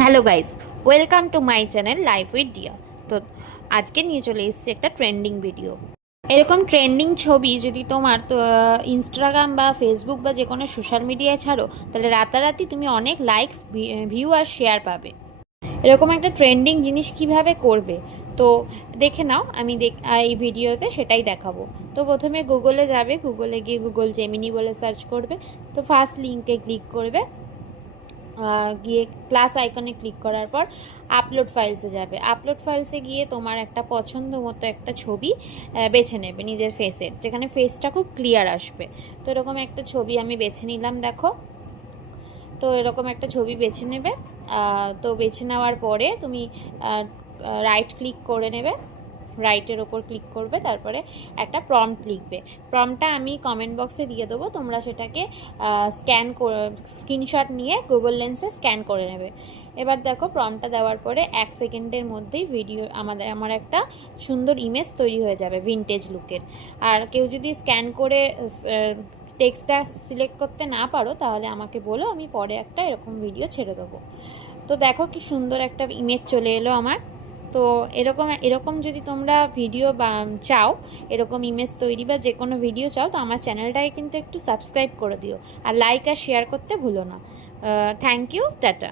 Hello guys, welcome to my channel life with Diya. তো আজকে নিয়ে চলে এসেছি একটা ট্রেন্ডিং ভিডিও। এরকম ট্রেন্ডিং ছবি যদি তোমার তো ইনস্টাগ্রাম বা ফেসবুক বা যে কোনো সোশ্যাল মিডিয়ায় ছাড়ো, তাহলে রাতারাতি তুমি অনেক লাইক, ভিউ আর শেয়ার পাবে। এরকম একটা ট্রেন্ডিং জিনিস কিভাবে করবে তো দেখে নাও। এই ভিডিওতে সেটাই দেখাবো। তো প্রথমে গুগলে যাবে, গুগলে গিয়ে গুগল জেমিনি বলে সার্চ করবে। তো ফার্স্ট লিঙ্কে ক্লিক করবে, গিয়ে প্লাস আইকনে ক্লিক করার পর আপলোড ফাইলসে যাবে। আপলোড ফাইলসে গিয়ে তোমার একটা পছন্দ মতো একটা ছবি বেছে নেবে নিজের ফেসের, যেখানে ফেসটা খুব ক্লিয়ার আসবে। তো এরকম একটা ছবি আমি বেছে নিলাম, দেখো। তো এরকম একটা ছবি বেছে নেবে। তো বেছে নেওয়ার পরে তুমি রাইট ক্লিক করে নেবে, রাইটের ওপর ক্লিক করবে, তারপরে একটা প্রম্পট লিখবে। প্রম্পটটা আমি কমেন্ট বক্সে দিয়ে দেবো, তোমরা সেটাকে স্ক্রিনশট নিয়ে গুগল লেন্সে স্ক্যান করে নেবে। এবার দেখো, প্রম্পটটা দেওয়ার পরে 1 সেকেন্ডের মধ্যেই আমার একটা সুন্দর ইমেজ তৈরি হয়ে যাবে ভিনটেজ লুকের। আর কেউ যদি স্ক্যান করে টেক্সটটা সিলেক্ট করতে না পারো, তাহলে আমাকে বলো, আমি পরে একটা এরকম ভিডিও ছেড়ে দেবো। তো দেখো কি সুন্দর একটা ইমেজ চলে এলো আমার। তো এরকম এরকম যদি তোমরা ভিডিও চাও, এরকম ইমেজ তৈরি বা যে কোনো ভিডিও চাও, তো আমার চ্যানেলটাকে কিন্তু একটু সাবস্ক্রাইব করে দিও, আর লাইক আর শেয়ার করতে ভুলো না। Thank you, tata.